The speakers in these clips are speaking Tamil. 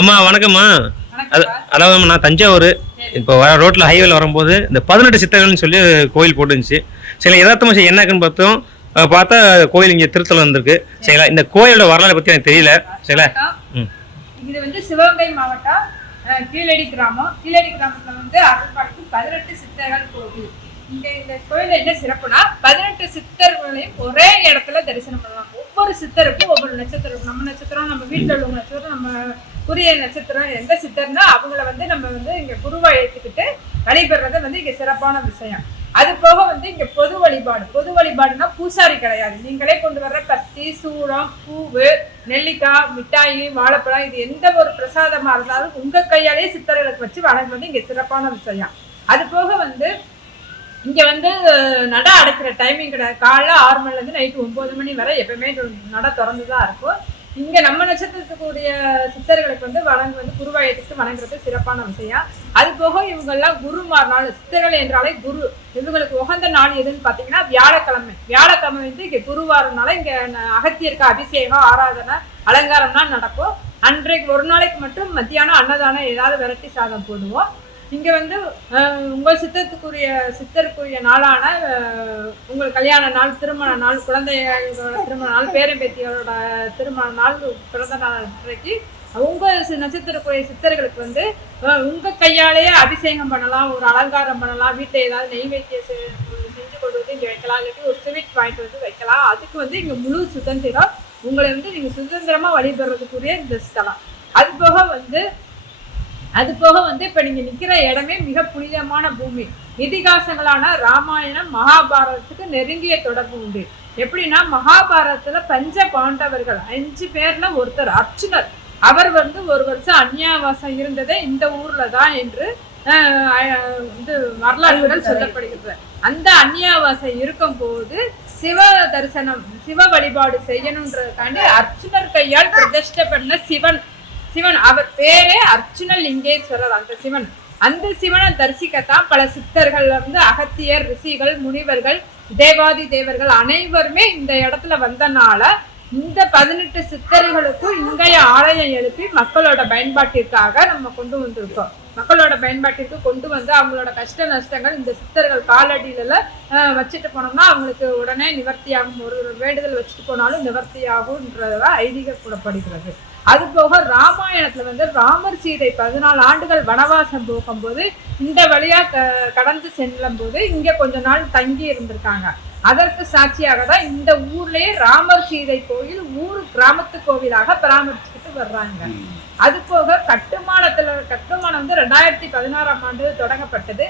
அம்மா வணக்கம்மா. அதாவது நான் தஞ்சாவூர். இப்போ ரோட்டில் ஹைவேல வரும்போது இந்த 18 சித்தர்கள்னு சொல்லி கோயில் போட்டுருந்துச்சு. சில யதார்த்தமாக என்னக்குன்னு பார்த்தா கோயில் இங்கே திருத்தலம் வந்திருக்கு. சரிங்களா, இந்த கோயிலோட வரலாறு பற்றி எனக்கு தெரியல. சரிங்களா. இது வந்து சிவகங்கை மாவட்டம் கீழடி கிராமம். கீழடி கிராமத்தில் வந்து அருள்பாலிக்கு 18 சித்தர்கள் கோவில். இந்த கோயில என்ன சிறப்புனா 18 சித்தர்களையும் ஒரே இடத்துல தரிசனம் பண்ணலாம். ஒவ்வொரு சித்தருக்கும் ஒவ்வொரு நட்சத்திரம். நம்ம நட்சத்திரம், நம்ம வீட்டில் உள்ளவங்க நட்சத்திரம், நம்ம புரிய நட்சத்திரம் எந்த சித்தர்னா அவங்கள வந்து நம்ம வந்து இங்க குருவா ஏற்றுக்கிட்டு வழிபடுறது வந்து இங்க சிறப்பான விஷயம். அது போக வந்து இங்க பொது வழிபாடுனா பூசாரி கிடையாது. நீங்களே கொண்டு வர்ற கத்தி, சூடம், பூவு, நெல்லிக்காய், மிட்டாயி, வாழைப்பழம், இது எந்த ஒரு பிரசாதமா இருந்தாலும் உங்க கையாலே சித்தர்களுக்கு வச்சு வணங்குவது இங்க சிறப்பான விஷயம். அது போக வந்து இங்க வந்து நட அடைக்கிற டைமிங் கிடையாது. காலைல 6 மணிலேருந்து நைட்டு 9 மணி வரை எப்பவுமே நட திறந்துதான் இருக்கும். இங்க நம்ம நட்சத்திரத்துக்குரிய சித்தர்களுக்கு வந்து வந்து குருவாயத்துக்கு வணங்குறது சிறப்பான விஷயம். அது போக இவங்க எல்லாம் குருமார் நாள். சித்தர்கள் என்றாலே குரு. இவங்களுக்கு உகந்த நாள் எதுன்னு பாத்தீங்கன்னா வியாழக்கிழமை வந்து இங்க குருவாரனால இங்க அகத்தியருக்கு அபிஷேகம், ஆராதனை, அலங்காரம்லாம் நடக்கும். அன்றைக்கு ஒரு நாளைக்கு மட்டும் மத்தியானம் அன்னதானம் ஏதாவது விரட்டி சாதம் போடுவோம். இங்க வந்து உங்கள் சித்தருக்குரிய நாளான உங்கள் கல்யாண நாள், திருமண நாள், குழந்தைகளோட திருமண நாள், பேரம்பேத்தியோட திருமண நாள், பிறந்த நாள் அன்றைக்கு உங்க நட்சத்திரக்குரிய சித்தர்களுக்கு வந்து உங்க கையாலேயே அபிஷேகம் பண்ணலாம், ஒரு அலங்காரம் பண்ணலாம். வீட்டில் ஏதாவது நெய்வேத்தியம் செஞ்சு கொண்டு வந்து இங்கே வைக்கலாம், இல்லாட்டி ஒரு ஸ்வீட் பாயிண்ட் வந்து வைக்கலாம். அதுக்கு வந்து இங்கே முழு சுதந்திரம். உங்களை வந்து நீங்கள் சுதந்திரமாக வழிபடுறதுக்குரிய இந்த ஸ்தலம். அது போக வந்து இப்ப நீங்க நிக்கிற இடமே மிக புனிதமான பூமி. இதிகாசங்களான ராமாயணம், மகாபாரதத்துக்கு நெருங்கிய தொடர்பு உண்டு. எப்படின்னா மகாபாரதத்துல பஞ்ச பாண்டவர்கள் 5 பேர்ல ஒருத்தர் அர்ச்சுனர். அவர் வந்து ஒரு வருஷம் அந்நியாவாசம் இருந்ததே இந்த ஊர்ல தான் என்று வரலாறுகள் சொல்லப்படுகிறது. அந்த அந்நியாவாசம் இருக்கும் போது சிவ வழிபாடு செய்யணுன்றதுக்காண்டி அர்ச்சுனர் கையால் பிரதிஷ்டை பண்ண சிவன் அவர் பேரே அர்ச்சுன லிங்கேஸ்வரர். அந்த சிவனை தரிசிக்கத்தான் பல சித்தர்கள் வந்து அகத்தியர், ரிஷிகள், முனிவர்கள், தேவாதி தேவர்கள் அனைவருமே இந்த இடத்துல வந்தனால இந்த 18 சித்தர்களுக்கும் இங்கேய ஆலயம் எழுப்பி மக்களோட பயன்பாட்டிற்காக நம்ம கொண்டு வந்திருக்கோம். மக்களோட பயன்பாட்டிற்கு கொண்டு வந்து அவங்களோட கஷ்ட நஷ்டங்கள் இந்த சித்தர்கள் காலடியில வச்சுட்டு போனோம்னா அவங்களுக்கு உடனே நிவர்த்தியாகும். ஒரு வேண்டுதல் வச்சுட்டு போனாலும் நிவர்த்தியாகும்ன்றத ஐதீகம் கூடப்படுகிறது. அது போக ராமாயணத்துல வந்து ராமர் சீதை 14 ஆண்டுகள் வனவாசம் போகும்போது இந்த வழியா கடந்து செல்லும் போது இங்க கொஞ்ச நாள் தங்கி இருந்திருக்காங்க. அதற்கு சாட்சியாக தான் இந்த ஊர்லயே ராமர் சீதை கோயில் கிராமத்து கோவிலாக பராமரிச்சுக்கிட்டு வர்றாங்க. அது போக கட்டுமானம் வந்து 2016ஆம் ஆண்டு தொடங்கப்பட்டது.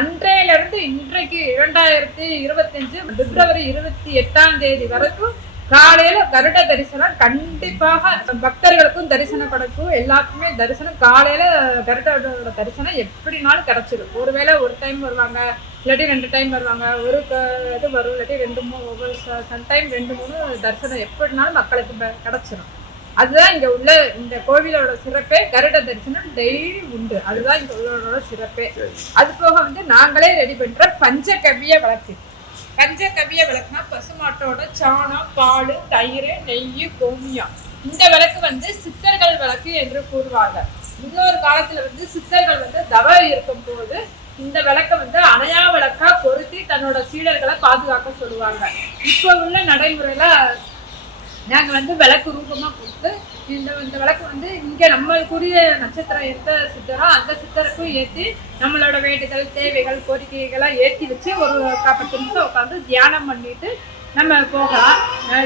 அன்றையில இருந்து இன்றைக்கு 2025 பிப்ரவரி 28ஆம் தேதி வரைக்கும் காலையில கருட தரிசனம் கண்டிப்பாக பக்தர்களுக்கும் தரிசனம் கிடைக்கும். எல்லாத்துக்குமே தரிசனம் காலையில கருடோட தரிசனம் எப்படினாலும் கிடைச்சிடும். ஒருவேளை ஒரு டைம் வருவாங்க, இல்லாட்டி 2 டைம் வருவாங்க, ஒரு இது வரும், இல்லாட்டி 2-3 ஒவ்வொரு சம்டைம் 2-3 தரிசனம் எப்படினாலும் மக்களுக்கு கிடைச்சிடும். அதுதான் இங்க உள்ள இந்த கோவிலோட சிறப்பே. கருட தரிசனம் டெய்லி உண்டு. அதுதான் இங்க உள்ளோட சிறப்பே. அது போக வந்து நாங்களே ரெடி பண்ற பஞ்சகவ்ய விளக்குனா பசுமாட்டோட சாணம், பால், தயிர், நெய், கோமியம். இந்த விளக்கு வந்து சித்தர்கள் விளக்கு என்று கூறுவார்கள். இன்னொரு காலத்துல வந்து சித்தர்கள் வந்து தவம் இருக்கும் போது இந்த விளக்கை வந்து அணையா விளக்கா பொருத்தி தன்னோட சீடர்களை பாதுகாக்க சொல்லுவாங்க. இப்ப உள்ள நடைமுறையில நாங்க வந்து விளக்கு ரூபமா கொடுத்து இந்த விளக்கு வந்து இங்க நம்மளுக்குரிய நட்சத்திரம் எந்த சித்தரோ அந்த சித்தருக்கும் ஏற்றி நம்மளோட வேண்டுதல், தேவைகள், கோரிக்கைகளை ஏற்றி வச்சு ஒரு 10 நிமிஷம் உட்காந்து தியானம் பண்ணிட்டு நம்ம போகலாம்.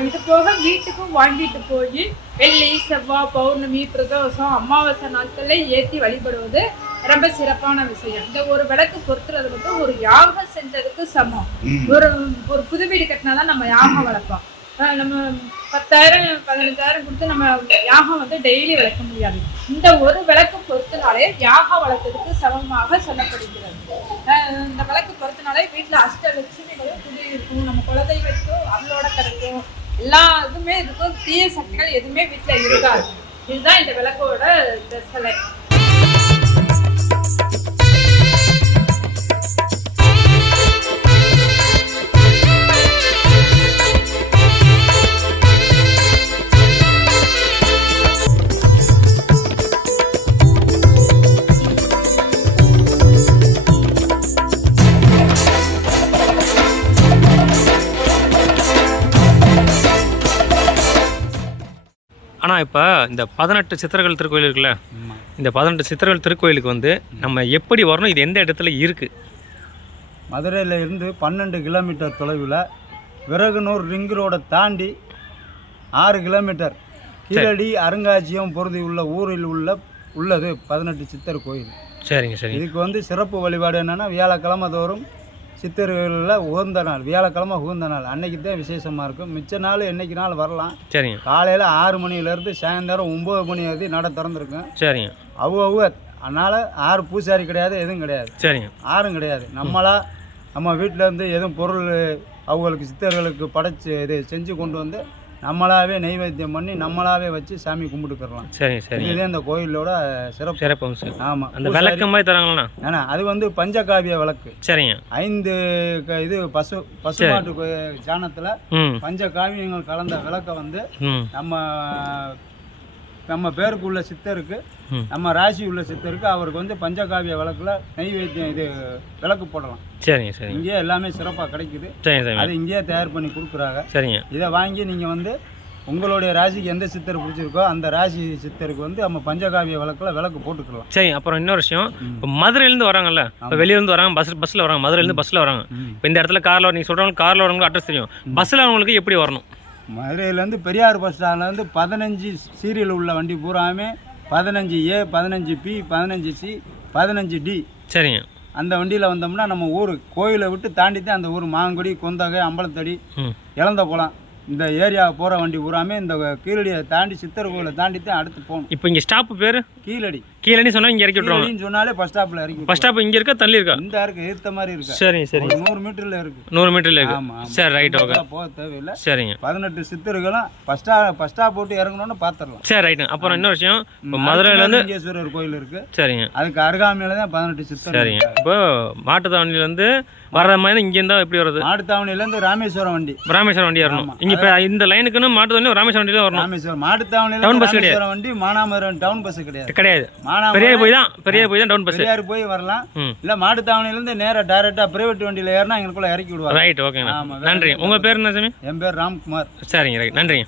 இது போக வீட்டுக்கும் வாங்கிட்டு போய் வெள்ளி, செவ்வாய், பௌர்ணமி, பிரதோஷம், அமாவாசை நாட்கள்ல ஏற்றி வழிபடுவது ரொம்ப சிறப்பான விஷயம். இந்த ஒரு விளக்கு பொறுத்துறது வந்து ஒரு யாகம் செஞ்சதுக்கு சமம். ஒரு புது வீடு கட்டினாதான் நம்ம யாகம் வளர்ப்போம். நம்ம 10,000 15,000 கொடுத்து நம்ம யாகம் வந்து டெய்லி விளக்க முடியாது. இந்த ஒரு விளக்கு பொறுத்தனாலே யாகம் வளர்த்ததுக்கு சமமாக சொல்லப்படுகிறது. இந்த விளக்கு பொறுத்தனாலே வீட்டில் அஷ்டலட்சுமிகளும் குடியிருக்கும், நம்ம குலதெய்வத்துக்கும் அவளோட கிடைக்கும், எல்லா இதுவுமே இருக்கும். தீய சக்திகள் எதுவுமே வீட்டில் இருக்காது. இதுதான் இந்த விளக்கோட சிலை. ஆனால் இப்போ இந்த 18 சித்தர்கள் திருக்கோயில் இருக்குல்ல, இந்த 18 சித்தர்கள் திருக்கோயிலுக்கு வந்து நம்ம எப்படி வரணும், இது எந்த இடத்துல இருக்குது? மதுரையில் இருந்து 12 கிலோமீட்டர் தொலைவில் விறகுனூர் ரிங் ரோடை தாண்டி 6 கிலோமீட்டர் கீழடி அருங்காட்சியகம் பொருதி உள்ள ஊரில் உள்ளது 18 சித்தர் கோயில். சரிங்க சரி. இதுக்கு வந்து சிறப்பு வழிபாடு என்னென்னா வியாழக்கிழமை தோறும் சித்தர்களில் உகந்த நாள், வியாழக்கிழமை உகந்த நாள் அன்னைக்கு தான் விசேஷமாக இருக்கும். மிச்ச நாள் என்றைக்கு நாள் வரலாம். சரிங்க. காலையில் 6 மணிலேருந்து சாயந்தரம் 9 மணி வரைக்கும் நட திறந்துருக்கும். சரிங்க. அவங்க அதனால் 6 பூசாரி கிடையாது, எதுவும் கிடையாது. சரிங்க. 6 கிடையாது. நம்ம வீட்டிலேருந்து எதுவும் பொருள் அவங்களுக்கு சித்தர்களுக்கு படைச்சி இது செஞ்சு கொண்டு வந்து நம்மளாவே நைவேத்தியம் பண்ணி நம்மளாவே வச்சு சாமி கும்பிட்டுக்கிறலாம். சரிங்க சரி. இதே இந்த கோயிலோட சிறப்பு. ஆமாம். அந்த விளக்கம் மாதிரி தராங்களா? ஏன்னா அது வந்து பஞ்சகாவிய விளக்கு. சரிங்க. 5 இது பசுமாட்டு சாணத்தில் பஞ்சகாவியங்கள் கலந்த விளக்கை வந்து நம்ம பேருக்கு உள்ள சித்தருக்கு, நம்ம ராசி உள்ள சித்தருக்கு அவருக்கு வந்து பஞ்சகாவிய விளக்குல நைவேத்தியம் இது விளக்கு போடலாம். சரிங்க சரி. இங்கேயே எல்லாமே சிறப்பாக கிடைக்குது. சரி சரி. அது இங்கேயே தயார் பண்ணி கொடுக்குறாங்க. சரிங்க. இதை வாங்கி நீங்கள் வந்து உங்களுடைய ராசிக்கு எந்த சித்தர் பிடிச்சிருக்கோ அந்த ராசி சித்தருக்கு வந்து நம்ம பஞ்சகாவிய விளக்குல விளக்கு போட்டுக்கலாம். சரி. அப்புறம் இன்னொரு விஷயம், இப்போ மதுரையிலேருந்து வராங்கல்ல, இப்போ வெளியிலேருந்து வராங்க, பஸ்ஸில் வராங்க, மதுரையிலேருந்து பஸ்ஸில் வராங்க. இப்போ இந்த இடத்துல காரில் நீங்கள் சொல்கிறவங்க காரில் வரவங்களுக்கு அட்ரஸ் தெரியும், பஸ்ஸில் அவங்களுக்கு எப்படி வரணும்? மதுரையிலேருந்து பெரியார் பஸ் ஸ்டாண்ட்லேருந்து 15 சீரியல் உள்ள வண்டி பூராமே 15A, 15B, 15C, 15D. சரிங்க. அந்த வண்டியில் வந்தோம்னா நம்ம ஊர் கோயிலை விட்டு தாண்டி தான் அந்த ஊர் மாங்குடி, கொந்தகை, அம்பலத்தடி, இழந்த போகலாம். இந்த ஏரியாவை போகிற வண்டி பூராமே இந்த கீழடியை தாண்டி சித்தர் கோயிலை தாண்டி தான் அடுத்து போகணும். இப்போ இங்கே ஸ்டாப்பு பேர் கீழடி. கீழடி சொன்னால் இங்கே இறக்கி விட்ருவாங்க. சொன்னாலே பஸ் ஸ்டாப்பில் இறக்கி. பஸ் ஸ்டாப் இங்கே இருக்கா தள்ளி இருக்கா? இந்த இருக்கு, ஏற்ற மாதிரி இருக்கு. சரிங்க சரி. 100 மீட்டரில் இருக்கு. 100 மீட்டரில் இருக்கு. ஆமாம். சரி ரைட் ஓகே. போக தேவையில்லை. சரிங்க. 18 சித்தர்களும் பஸ் ஸ்டாப் போட்டு இறங்கணும்னு பார்த்துடலாம். சரி ரைட்டு. அப்புறம் இன்னொரு விஷயம், இப்போ மதுரையிலேருந்து லிங்கேஸ்வரர் கோயில் இருக்கு. சரிங்க. அதுக்கு அருகாமையில தான் 18 சித்தர். சரிங்க. இப்போ மாட்டுத்தாவணிலேருந்து வர்ற மாதிரி இங்கேருந்தா எப்படி வருது? மாட்டுத்தாவணிலேருந்து ராமேஸ்வரம் வண்டி வண்டி வரணும். இங்கே இப்போ இந்த லைனுக்குன்னு மாட்டுத்தாவணி ராமேஸ்வரம் வண்டியில் வரணும். ராமேஸ்வரம் மாட்டுத்தாவணியில் டவுன் பஸ் கிடையாது. வண்டி மானாமரம் டவுன் பஸ் கிடையாது. பெரிய போய் தான் டவுன் பஸ். பெரியார் போய் வரலாம். இல்லை மாட்டுத்தாவணிலேருந்து நேராக டைரெக்டாக பிரைவேட் வண்டியில் ஏறினா எங்களுக்குள்ள இறக்கி விடுவாங்க. ரைட் ஓகேங்க. நன்றி. உங்கள் பேர் என்ன சாமி? என் பேர் ராம்குமார். சரிங்க ரைட். நன்றிங்க.